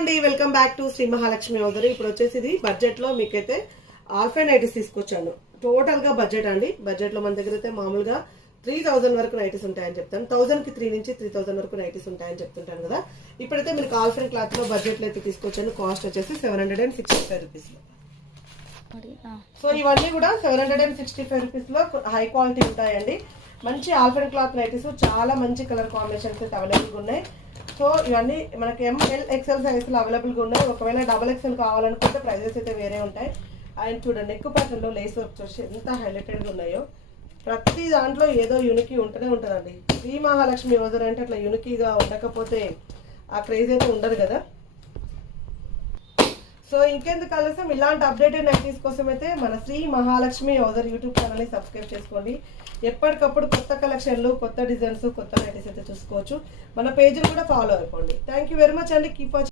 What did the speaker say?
అండి, welcome back to Shri Mahalakshmi hosiery. ఇప్పుడు వచ్చేసి ఇది బడ్జెట్ లో మీకైతే ఆల్ఫైన్ నైటీస్ తీసుకొచ్చాను. టోటల్ గా బడ్జెట్ అండి. బడ్జెట్ లో మన దగ్గర అయితే మామూలుగా 3000 వరకు నైటీస్ ఉంటాయని చెప్తాను. 1000 కి 3 నుంచి 3000 వరకు నైటీస్ ఉంటాయని చెప్తుంటాను కదా. ఇప్పుడైతే మీకు ఆల్ఫైన్ క్లాత్ లో బడ్జెట్ లో అయితే తీసుకొచ్చాను. కాస్ట్ వచ్చేసి 765 రూపీస్ లో. సో ఇవన్నీ కూడా 765 రూపీస్ లో హై క్వాలిటీ ఉంటాయండి. మంచి ఆల్ఫైన్ క్లాత్ నైటీస్, చాలా మంచి కలర్ కాంబినేషన్స్ అయితే అవైలబుల్గా ఉన్నాయి. సో ఇవన్నీ మనకి ఎంఎల్ ఎక్స్ఎల్ సైజులు అవైలబుల్గా ఉన్నాయి. ఒకవేళ డబల్ ఎక్స్ఎల్ కావాలనుకుంటే ప్రైజెస్ అయితే వేరే ఉంటాయి. అండ్ చూడండి, ఎక్కువ ప్యాటర్న్లో లేస్ వర్క్స్ వచ్చి ఎంత హైలైటెడ్గా ఉన్నాయో. ప్రతి దాంట్లో ఏదో యూనికీ ఉంటూనే ఉంటుందండి. శ్రీ మహాలక్ష్మి హౌజరీ అంటే అట్లా యూనికీగా ఉండకపోతే ఆ క్రేజ్ అయితే ఉండదు కదా. సో ఇంకెందుకు ఆలస్యం, ఇలాంటి అప్డేటెడ్ నైటీస్ కోసం అయితే మన శ్రీ మహాలక్ష్మి హౌజరీ యూట్యూబ్ ఛానల్ని సబ్స్క్రైబ్ చేసుకోండి. ఎప్పటికప్పుడు కొత్త కలెక్షన్లు, కొత్త డిజైన్స్, కొత్త నైటీస్ అయితే చూసుకోవచ్చు. మన పేజ్ని కూడా ఫాలో అయిపోండి. థ్యాంక్ యూ వెరీ మచ్ అండి. Keep watching.